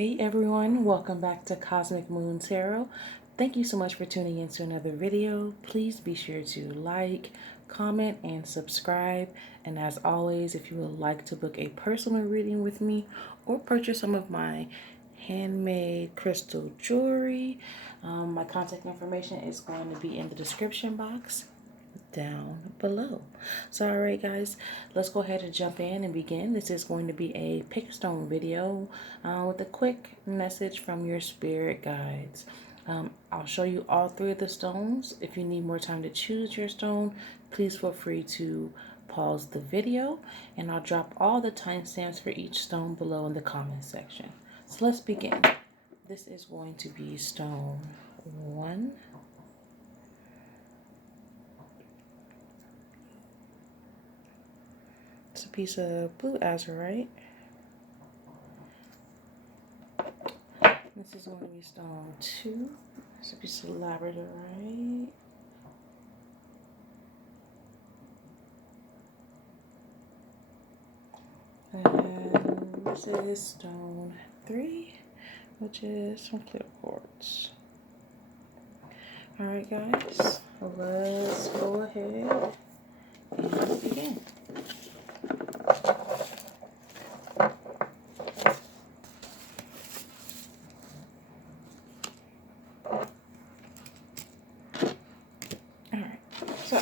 Hey everyone, welcome back to Cosmic Moon Tarot. Thank you so much for tuning in to another video. Please be sure to like, comment, and subscribe. And as always, if you would like to book a personal reading with me or purchase some of my handmade crystal jewelry, my contact information is going to be in the description box down below. So all right guys, let's go ahead and jump in and begin. This is going to be a pick stone video with a quick message from your spirit guides. I'll show you all three of the stones. If you need more time to choose your stone, please feel free to pause the video, and I'll drop all the timestamps for each stone below in the comment section. So let's begin. This is going to be stone 1. It's a piece of blue azurite. This is going to be stone 2. It's a piece of labradorite. And this is stone 3, which is some clear quartz. Alright guys, let's go ahead and begin. So,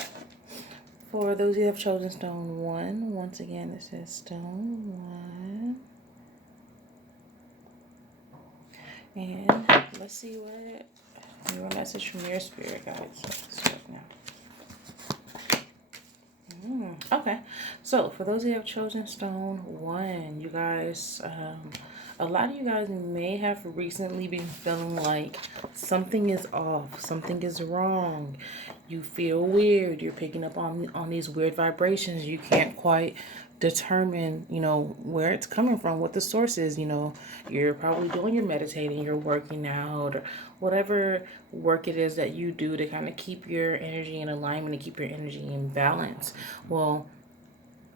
for those who have chosen stone 1, once again, this is stone 1. And let's see what your message from your spirit guides right now. Okay, so for those who have chosen stone 1, you guys, a lot of you guys may have recently been feeling like something is off, something is wrong. You feel weird. You're picking up on these weird vibrations. You can't quite determine, where it's coming from, what the source is. You're probably doing your meditating, you're working out, or whatever work it is that you do to kind of keep your energy in alignment and keep your energy in balance. Well,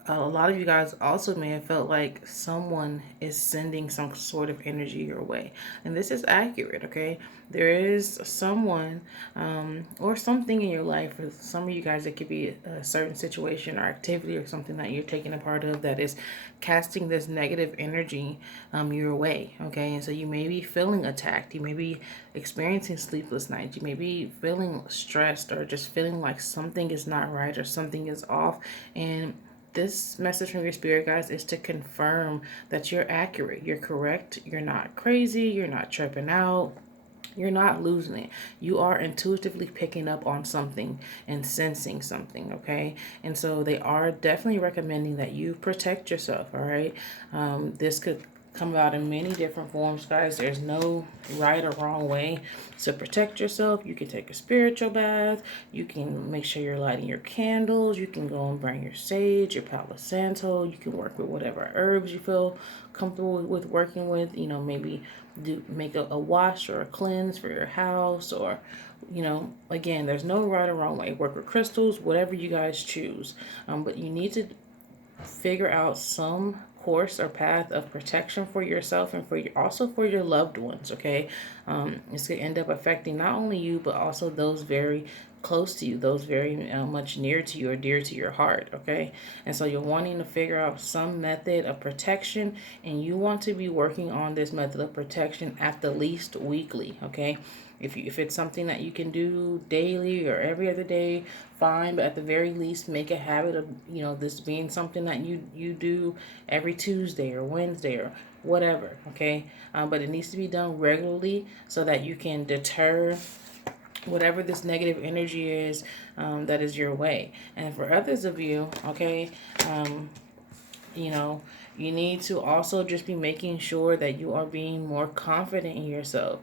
a lot of you guys also may have felt like someone is sending some sort of energy your way. And this is accurate, okay? There is someone or something in your life. For some of you guys, it could be a certain situation or activity or something that you're taking a part of that is casting this negative energy your way, okay? And so you may be feeling attacked. You may be experiencing sleepless nights. You may be feeling stressed or just feeling like something is not right or something is off. And this message from your spirit guides is to confirm that you're accurate, you're correct, you're not crazy, you're not tripping out, you're not losing it. You are intuitively picking up on something and sensing something, okay? And so they are definitely recommending that you protect yourself, all right? This could come about in many different forms, guys. There's no right or wrong way to protect yourself. You can take a spiritual bath. You can make sure you're lighting your candles. You can go and burn your sage, your Palo Santo. You can work with whatever herbs you feel comfortable with working with. Maybe make a wash or a cleanse for your house, or again, there's no right or wrong way. Work with crystals, whatever you guys choose. But you need to figure out some course or path of protection for yourself and also for your loved ones, okay? It's going to end up affecting not only you, but also those very close to you, those very much near to you or dear to your heart, okay? And so you're wanting to figure out some method of protection, and you want to be working on this method of protection at the least weekly, okay? If it's something that you can do daily or every other day, fine. But at the very least, make a habit of, this being something that you do every Tuesday or Wednesday or whatever, okay? But it needs to be done regularly so that you can deter whatever this negative energy is that is your way. And for others of you, okay, you need to also just be making sure that you are being more confident in yourself.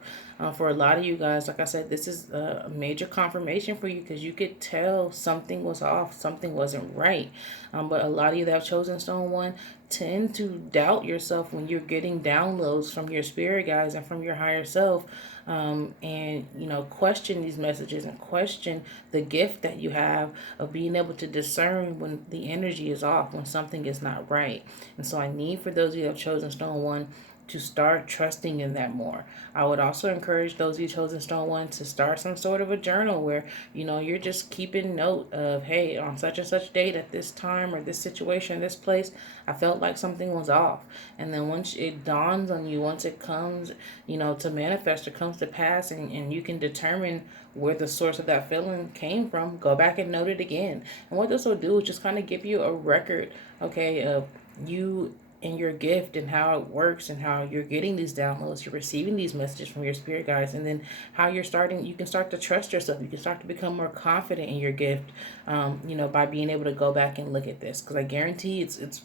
For a lot of you guys, like I said, this is a major confirmation for you, because you could tell something was off, something wasn't right. But a lot of you that have chosen stone 1 tend to doubt yourself when you're getting downloads from your spirit guides and from your higher self. And question these messages and question the gift that you have of being able to discern when the energy is off, when something is not right. And so I need for those of you that have chosen stone 1 to start trusting in that more. I would also encourage those of you chosen stone one to start some sort of a journal where, you're just keeping note of, hey, on such and such date at this time or this situation, this place, I felt like something was off. And then once it dawns on you, once it comes, to manifest or comes to pass, and you can determine where the source of that feeling came from, go back and note it again. And what this will do is just kind of give you a record, okay, of you and your gift and how it works and how you're getting these downloads, you're receiving these messages from your spirit guides, and then how you can start to trust yourself. You can start to become more confident in your gift, by being able to go back and look at this. Because I guarantee it's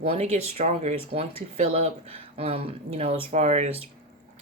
going to get stronger. It's going to fill up, as far as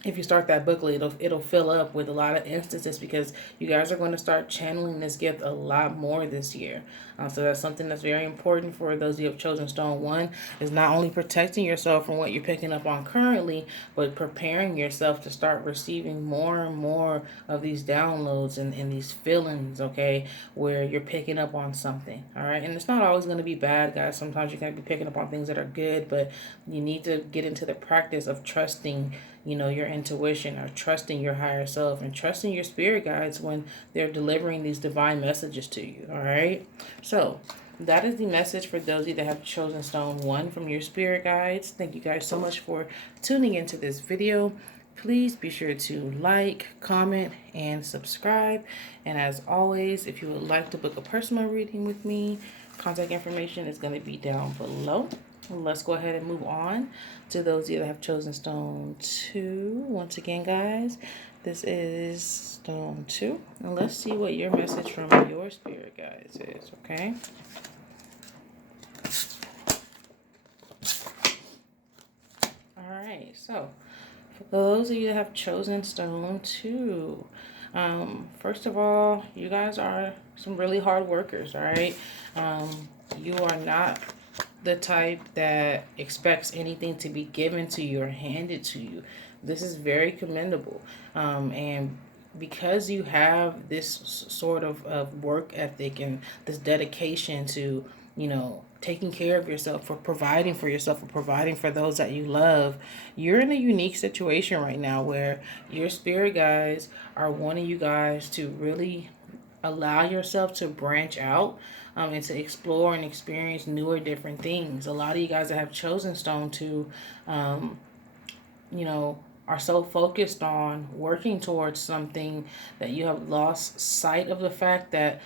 if you start that booklet, it'll fill up with a lot of instances because you guys are going to start channeling this gift a lot more this year. So that's something that's very important for those who have chosen stone one, is not only protecting yourself from what you're picking up on currently, but preparing yourself to start receiving more and more of these downloads and these feelings, okay, where you're picking up on something. All right. And it's not always going to be bad, guys. Sometimes you're going to be picking up on things that are good, but you need to get into the practice of trusting your intuition, or trusting your higher self, and trusting your spirit guides when they're delivering these divine messages to you. All right. So that is the message for those of you that have chosen stone one from your spirit guides. Thank you guys so much for tuning into this video. Please be sure to like, comment, and subscribe. And as always, if you would like to book a personal reading with me, contact information is going to be down below. Let's go ahead and move on to those of you that have chosen stone two. Once again, guys, this is stone two. And let's see what your message from your spirit guides is, okay? All right, so for those of you that have chosen stone two, first of all, you guys are some really hard workers, all right? You are not the type that expects anything to be given to you or handed to you. This is very commendable. And because you have this sort of work ethic and this dedication to, taking care of yourself, for providing for yourself, for providing for those that you love, you're in a unique situation right now where your spirit guides are wanting you guys to really allow yourself to branch out, and to explore and experience newer different things. A lot of you guys that have chosen stone to, are so focused on working towards something that you have lost sight of the fact that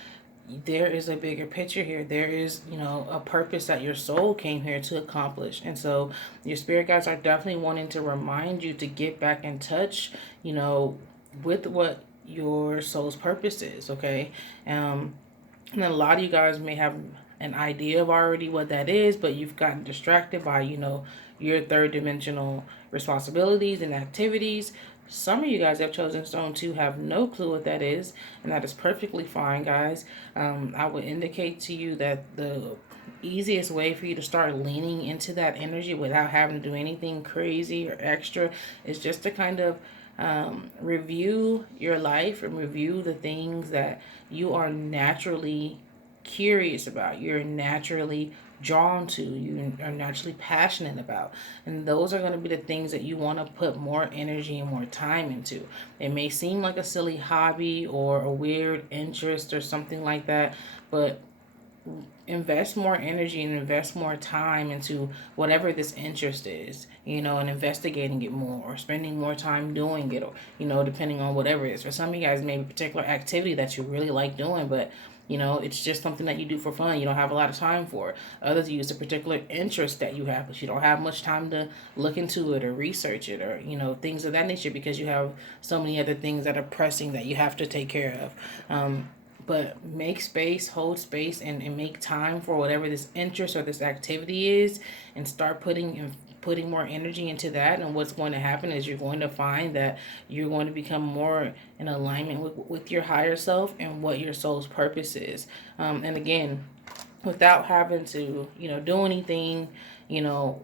there is a bigger picture here. There is, a purpose that your soul came here to accomplish. And so your spirit guides are definitely wanting to remind you to get back in touch, with what your soul's purpose is, okay? And a lot of you guys may have an idea of already what that is, but you've gotten distracted by, your third dimensional responsibilities and activities. Some of you guys have chosen stone two have no clue what that is, and that is perfectly fine, guys. I would indicate to you that the easiest way for you to start leaning into that energy without having to do anything crazy or extra is just to kind of review your life and review the things that you are naturally curious about, you're naturally drawn to, you are naturally passionate about. And those are going to be the things that you want to put more energy and more time into. It may seem like a silly hobby or a weird interest or something like that, but invest more energy and invest more time into whatever this interest is, and investigating it more, or spending more time doing it, or, depending on whatever it is. For some of you guys, maybe a particular activity that you really like doing, but it's just something that you do for fun. You don't have a lot of time for it. Others use a particular interest that you have, but you don't have much time to look into it or research it, or, things of that nature, because you have so many other things that are pressing that you have to take care of. But make space, hold space, and make time for whatever this interest or this activity is, and start putting more energy into that. And what's going to happen is you're going to find that you're going to become more in alignment with your higher self and what your soul's purpose is. And again, without having to, do anything,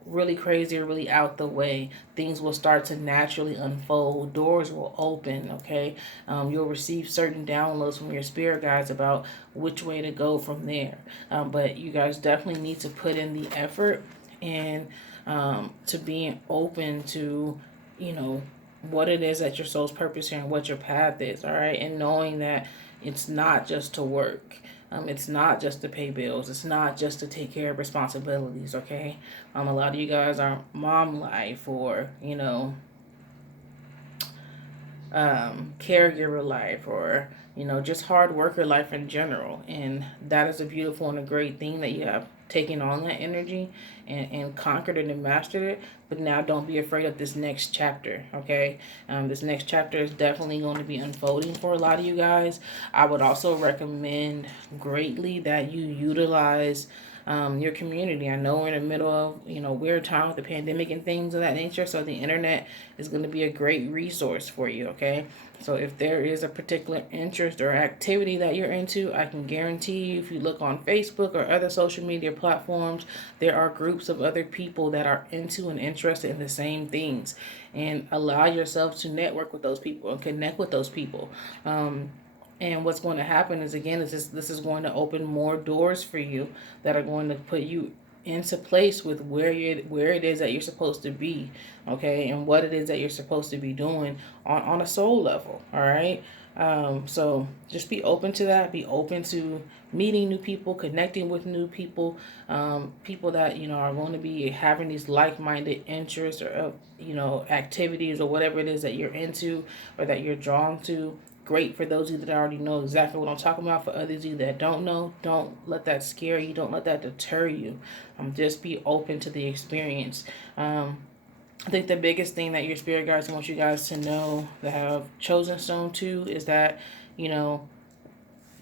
really crazy or really out the way, things will start to naturally unfold. Doors will open, okay? You'll receive certain downloads from your spirit guides about which way to go from there. But you guys definitely need to put in the effort and to being open to, you know, what it is that your soul's purpose here and what your path is, all right? And knowing that it's not just to work. It's not just to pay bills. It's not just to take care of responsibilities, okay? A lot of you guys are mom life or, caregiver life or, just hard worker life in general. And that is a beautiful and a great thing that you have taken on that energy and conquered it and mastered it. But now don't be afraid of this next chapter, okay? This next chapter is definitely going to be unfolding for a lot of you guys. I would also recommend greatly that you utilize your community. I know we're in the middle of, weird time with the pandemic and things of that nature. So the internet is going to be a great resource for you. Okay. So if there is a particular interest or activity that you're into, I can guarantee you, if you look on Facebook or other social media platforms, there are groups of other people that are into and interested in the same things, and allow yourself to network with those people and connect with those people. And what's going to happen is, again, this is going to open more doors for you that are going to put you into place with where it is that you're supposed to be, okay, and what it is that you're supposed to be doing on a soul level, all right. So just be open to that. Be open to meeting new people, connecting with new people, people that are going to be having these like-minded interests or activities or whatever it is that you're into or that you're drawn to. Great for those of you that already know exactly what I'm talking about. For others of you that don't know, don't let that scare you. Don't let that deter you. Just be open to the experience. I think the biggest thing that your spirit guides want you guys to know that have chosen stone too is that, you know,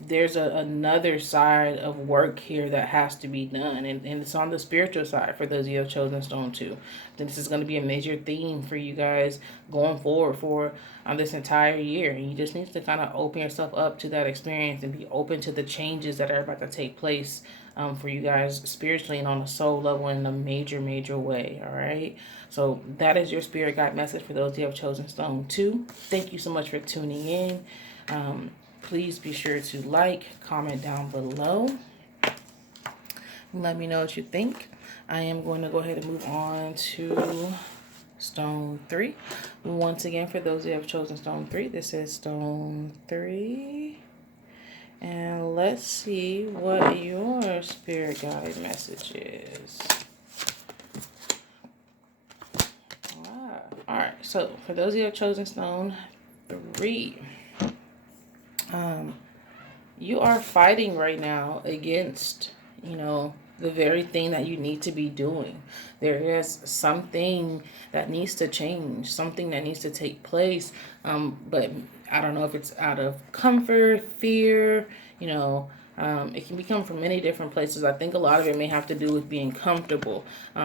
there's another side of work here that has to be done, and it's on the spiritual side for those of you who have chosen stone too. This is going to be a major theme for you guys going forward for this entire year, and you just need to kind of open yourself up to that experience and be open to the changes that are about to take place for you guys spiritually and on a soul level in a major way. All right, so that is your spirit guide message for those who have chosen stone too. Thank you so much for tuning in. Please be sure to like, comment down below. Let me know what you think. I am going to go ahead and move on to stone 3. Once again, for those who have chosen stone 3, this is stone 3. And let's see what your spirit guide message is. All right, so for those who have chosen stone 3, you are fighting right now against, the very thing that you need to be doing. There is something that needs to change, something that needs to take place. But I don't know if it's out of comfort, fear, it can become from many different places. I think a lot of it may have to do with being comfortable.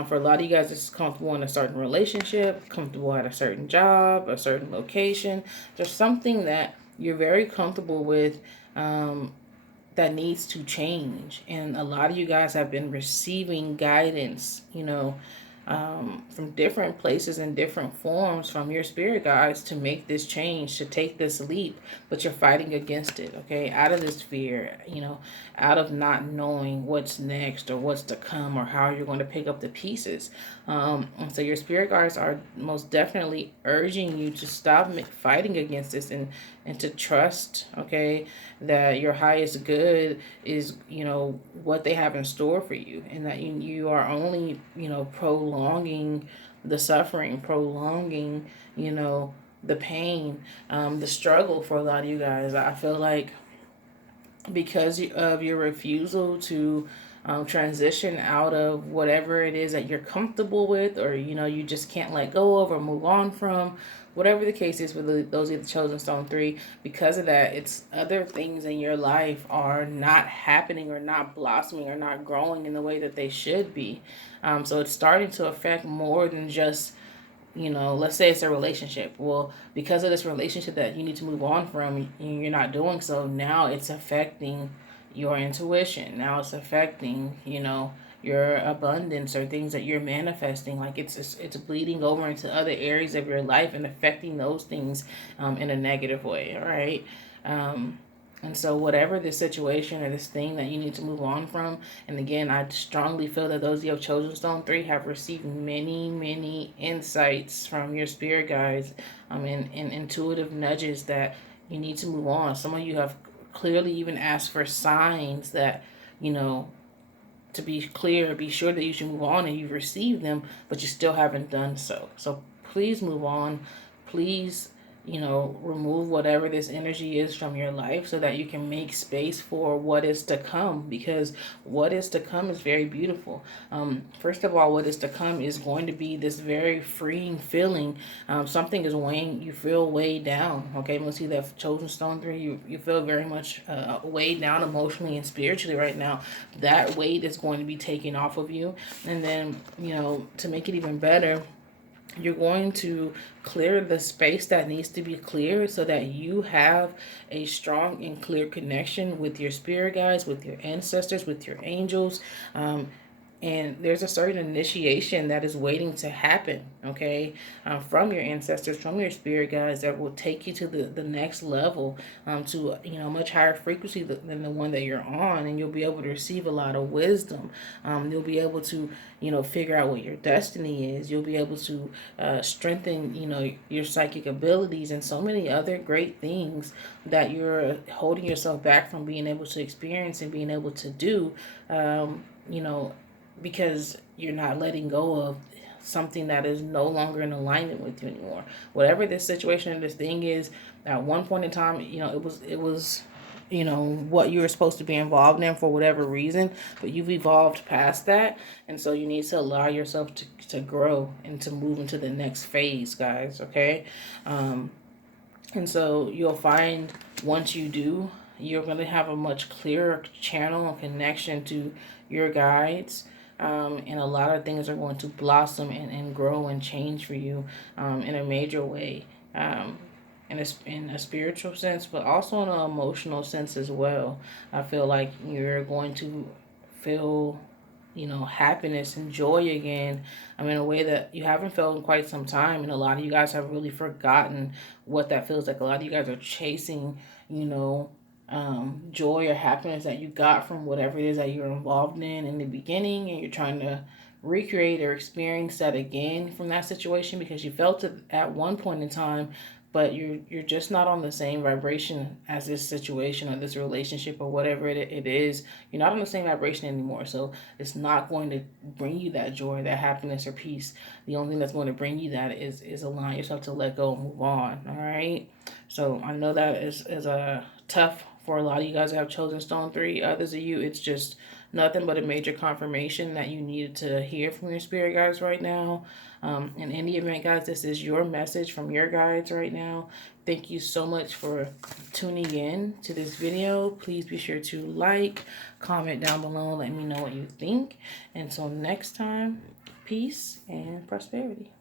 For a lot of you guys, it's comfortable in a certain relationship, comfortable at a certain job, a certain location. There's something that you're very comfortable with that needs to change. And a lot of you guys have been receiving guidance, from different places and different forms from your spirit guides to make this change, to take this leap, but you're fighting against it, okay? Out of this fear, out of not knowing what's next or what's to come or how you're going to pick up the pieces. And so your spirit guides are most definitely urging you to stop fighting against this and to trust, okay, that your highest good is, what they have in store for you, and that you are only, prolonging the suffering, prolonging, the pain, the struggle for a lot of you guys. I feel like because of your refusal to transition out of whatever it is that you're comfortable with, or you just can't let go of or move on from, whatever the case is for those of the chosen stone 3, because of that, it's other things in your life are not happening or not blossoming or not growing in the way that they should be. So it's starting to affect more than just, let's say it's a relationship. Well, because of this relationship that you need to move on from, you're not doing so. Now it's affecting your intuition. Now it's affecting, your abundance or things that you're manifesting. Like it's bleeding over into other areas of your life and affecting those things in a negative way. All right. And so whatever this situation or this thing that you need to move on from, and again, I strongly feel that those of you have chosen stone 3 have received many, many insights from your spirit guides, and intuitive nudges that you need to move on. Some of you have clearly even asked for signs that, you know, to be clear, be sure that you should move on, and you've received them, but you still haven't done so. So please move on. Please, remove whatever this energy is from your life so that you can make space for what is to come, because what is to come is very beautiful. First of all, what is to come is going to be this very freeing feeling. Something is weighing, you feel weighed down. Okay, most of you that have chosen stone 3, you feel very much weighed down emotionally and spiritually right now. That weight is going to be taken off of you. And then, to make it even better, you're going to clear the space that needs to be cleared so that you have a strong and clear connection with your spirit guides, with your ancestors, with your angels. And there's a certain initiation that is waiting to happen, okay, from your ancestors, from your spirit guides, that will take you to the next level, to, much higher frequency than the one that you're on. And you'll be able to receive a lot of wisdom. You'll be able to, figure out what your destiny is. You'll be able to strengthen, your psychic abilities and so many other great things that you're holding yourself back from being able to experience and being able to do, you know, because you're not letting go of something that is no longer in alignment with you anymore. Whatever this situation and this thing is, at one point in time, it was what you were supposed to be involved in for whatever reason, but you've evolved past that. And so you need to allow yourself to grow and to move into the next phase, guys. Okay. And so you'll find, once you do, you're going to have a much clearer channel and connection to your guides. And a lot of things are going to blossom and grow and change for you, in a major way, in a spiritual sense, but also in an emotional sense as well. I feel like you're going to feel, happiness and joy again, in a way that you haven't felt in quite some time. And a lot of you guys have really forgotten what that feels like. A lot of you guys are chasing, joy or happiness that you got from whatever it is that you're involved in the beginning, and you're trying to recreate or experience that again from that situation because you felt it at one point in time, but you're just not on the same vibration as this situation or this relationship or whatever it is. You're not on the same vibration anymore, so it's not going to bring you that joy, that happiness, or peace. The only thing that's going to bring you that is allowing yourself to let go and move on. All right. So I know that is a tough for a lot of you guys that have chosen stone 3. Others of you, it's just nothing but a major confirmation that you needed to hear from your spirit guides right now. In any event, guys, this is your message from your guides right now. Thank you so much for tuning in to this video. Please be sure to like, comment down below, let me know what you think. Until next time, peace and prosperity.